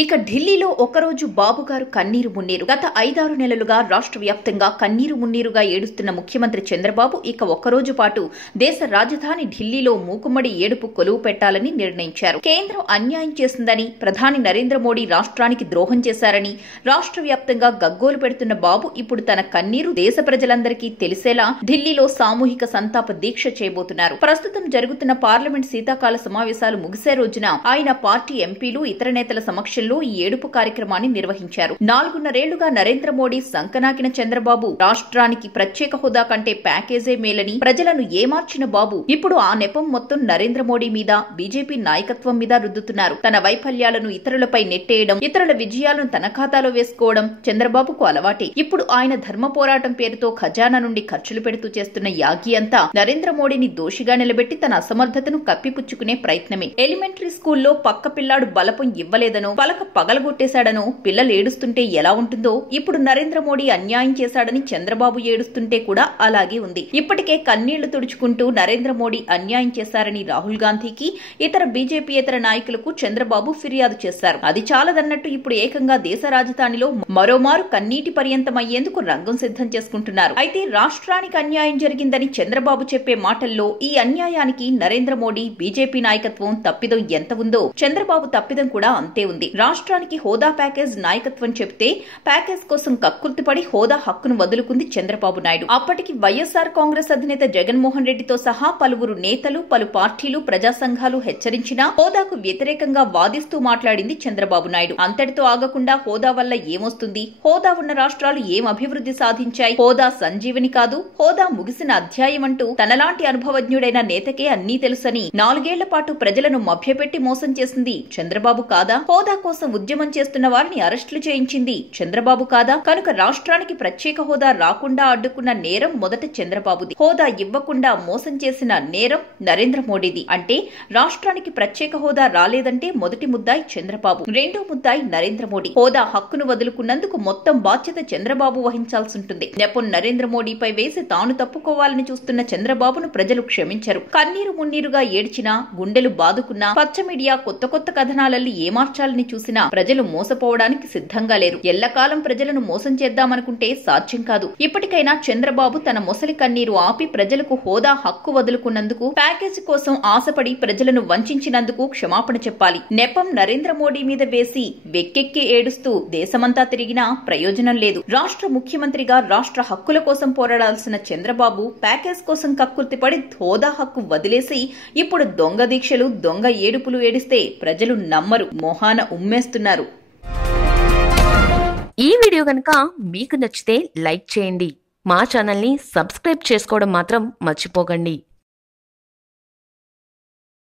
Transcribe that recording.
ఇక ఢిల్లీలో ఒకరోజు బాబు గారు కన్నీరు మున్నీరు. గత ఐదారు నెలలుగా రాష్ట్ర వ్యాప్తంగా కన్నీరు మున్నీరుగా ఏడుస్తున్న ముఖ్యమంత్రి చంద్రబాబు ఇక ఒక్కరోజు పాటు దేశ రాజధాని ఢిల్లీలో మూకుమ్మడి ఏడుపు కొలువు పెట్టాలని నిర్ణయించారు. కేంద్రం అన్యాయం చేసిందని ప్రధాని నరేంద్ర మోడీ రాష్ట్రానికి ద్రోహం చేశారని రాష్ట్ర వ్యాప్తంగా గగ్గోలు పెడుతున్న బాబు ఇప్పుడు తన కన్నీరు దేశ ప్రజలందరికీ తెలిసేలా ఢిల్లీలో సామూహిక సంతాప దీక్ష చేయబోతున్నారు. ప్రస్తుతం జరుగుతున్న పార్లమెంట్ శీతాకాల సమావేశాలు ముగిసే రోజున ఆయన పార్టీ ఎంపీలు ఇతర నేతల సమక్షంలో ఈ ఏడుపు కార్యక్రమాన్ని నిర్వహించారు. నాలుగున్నరేళ్ళుగా నరేంద్ర మోడీ సంకనాకిన చంద్రబాబు రాష్ట్రానికి ప్రత్యేక హోదా కంటే ప్యాకేజే మేలని ప్రజలను ఏమార్చిన బాబు? ఇప్పుడు ఆ నెపం మొత్తం నరేంద్ర మోడీ మీద బీజేపీ నాయకత్వం మీద రుద్దుతున్నారు. తన వైఫల్యాలను ఇతరులపై నెట్టేయడం ఇతరుల విజయాలను తన ఖాతాలో వేసుకోవడం చంద్రబాబుకు అలవాటే. ఇప్పుడు ఆయన ధర్మ పోరాటం పేరుతో ఖజానా నుండి ఖర్చులు పెడుతూ చేస్తున్న యాగి అంతా నరేంద్ర మోడీని దోషిగా నిలబెట్టి తన అసమర్థతను కప్పిపుచ్చుకునే ప్రయత్నమే. ఎలిమెంటరీ స్కూల్లో పక్క పిల్లాడు బలపం ఇవ్వలేదనో పలక పగలగొట్టేశాడను పిల్లలు ఏడుస్తుంటే ఎలా ఉంటుందో ఇప్పుడు నరేంద్ర మోడీ అన్యాయం చేశాడని చంద్రబాబు ఏడుస్తుంటే కూడా అలాగే ఉంది. ఇప్పటికే కన్నీళ్ళు తుడుచుకుంటూ నరేంద్ర మోడీ అన్యాయం చేశారని రాహుల్ గాంధీకి ఇతర బీజేపీయేతర నాయకులకు చంద్రబాబు ఫిర్యాదు చేశారు. అది చాలదన్నట్టు ఇప్పుడు ఏకంగా దేశ రాజధానిలో మరోమారు కన్నీటి పర్యంతమయ్యేందుకు రంగం సిద్ధం చేసుకుంటున్నారు. అయితే రాష్ట్రానికి అన్యాయం జరిగిందని చంద్రబాబు చెప్పే మాటల్లో ఈ అన్యాయానికి నరేంద్ర మోడీ బీజేపీ నాయకత్వం తప్పిదం ఎంత ఉందో చంద్రబాబు తప్పిదం కూడా అంతే ఉంది. రాష్ట్రానికి హోదా ప్యాకేజ్ నాయకత్వం చెప్తే ప్యాకేజ్ కోసం కక్కుర్తిపడి హోదా హక్కును వదులుకుంది చంద్రబాబు నాయుడు. అప్పటికి వైఎస్ఆర్ కాంగ్రెస్ అధినేత జగన్మోహన్ రెడ్డితో సహా పలువురు నేతలు పలు పార్టీలు ప్రజా సంఘాలు హెచ్చరించినా హోదాకు వ్యతిరేకంగా వాదిస్తూ మాట్లాడింది చంద్రబాబు నాయుడు. అంతటితో ఆగకుండా హోదా వల్ల ఏమొస్తుంది? హోదా ఉన్న రాష్ట్రాలు ఏం అభివృద్ధి సాధించాయి? హోదా సంజీవని కాదు హోదా ముగిసిన అధ్యాయం అంటూ తనలాంటి అనుభవజ్ఞుడైన నేతకే అన్నీ తెలుసని నాలుగేళ్ళ పాటు ప్రజలను మభ్యపెట్టి మోసం చేసింది చంద్రబాబు కాదా? హోదా కోసం ఉద్యమం చేస్తున్న వారిని అరెస్టులు చేయించింది చంద్రబాబు కాదా? కనుక రాష్ట్రానికి ప్రత్యేక హోదా రాకుండా అడ్డుకున్న నేరం మొదట చంద్రబాబుది. హోదా ఇవ్వకుండా మోసం చేసిన నేరం నరేంద్ర మోడీది. అంటే రాష్ట్రానికి ప్రత్యేక హోదా రాలేదంటే మొదటి ముద్దాయి చంద్రబాబు. రెండో ముద్దాయి నరేంద్ర మోడీ. హోదా హక్కును వదులుకున్నందుకు మొత్తం బాధ్యత చంద్రబాబు వహించాల్సి ఉంటుంది నెపం నరేంద్ర మోడీపై వేసి తాను తప్పుకోవాలని చూస్తున్న చంద్రబాబును ప్రజలు క్షమించరు. కన్నీరు మున్నీరుగా ఏడ్చినా గుండెలు బాదుకున్నా పచ్చ మీడియా కొత్త కొత్త కథనాలల్లి ఏమార్చాలని చూసినా ప్రజలు మోసపోవడానికి సిద్ధంగా లేరు. ఎల్లకాలం ప్రజలను మోసం చేద్దామనుకుంటే సాధ్యం కాదు. ఇప్పటికైనా చంద్రబాబు తన మొసలి కన్నీరు ఆపి ప్రజలకు హోదా హక్కు వదులుకున్నందుకు ప్యాకేజీ కోసం ఆశపడి ప్రజలను వంచినందుకు క్షమాపణ చెప్పాలి. నెపం నరేంద్ర మోడీ మీద వేసి వెక్కెక్కి ఏడుస్తూ దేశమంతా తిరిగినా ప్రయోజనం లేదు. రాష్ట్ర ముఖ్యమంత్రిగా రాష్ట్ర హక్కుల కోసం పోరాడాల్సిన చంద్రబాబు ప్యాకేజ్ కోసం కక్కుర్తిపడి హోదా హక్కు వదిలేసి ఇప్పుడు దొంగ దీక్షలు దొంగ ఏడుపులు ఏడిస్తే ప్రజలు నమ్మరు. మొహాన ఉమ్మేస్తున్నారు. ఈ వీడియో కనుక మీకు నచ్చితే లైక్ చేయండి. మా ఛానల్ని సబ్స్క్రైబ్ చేసుకోవడం మాత్రం మర్చిపోకండి.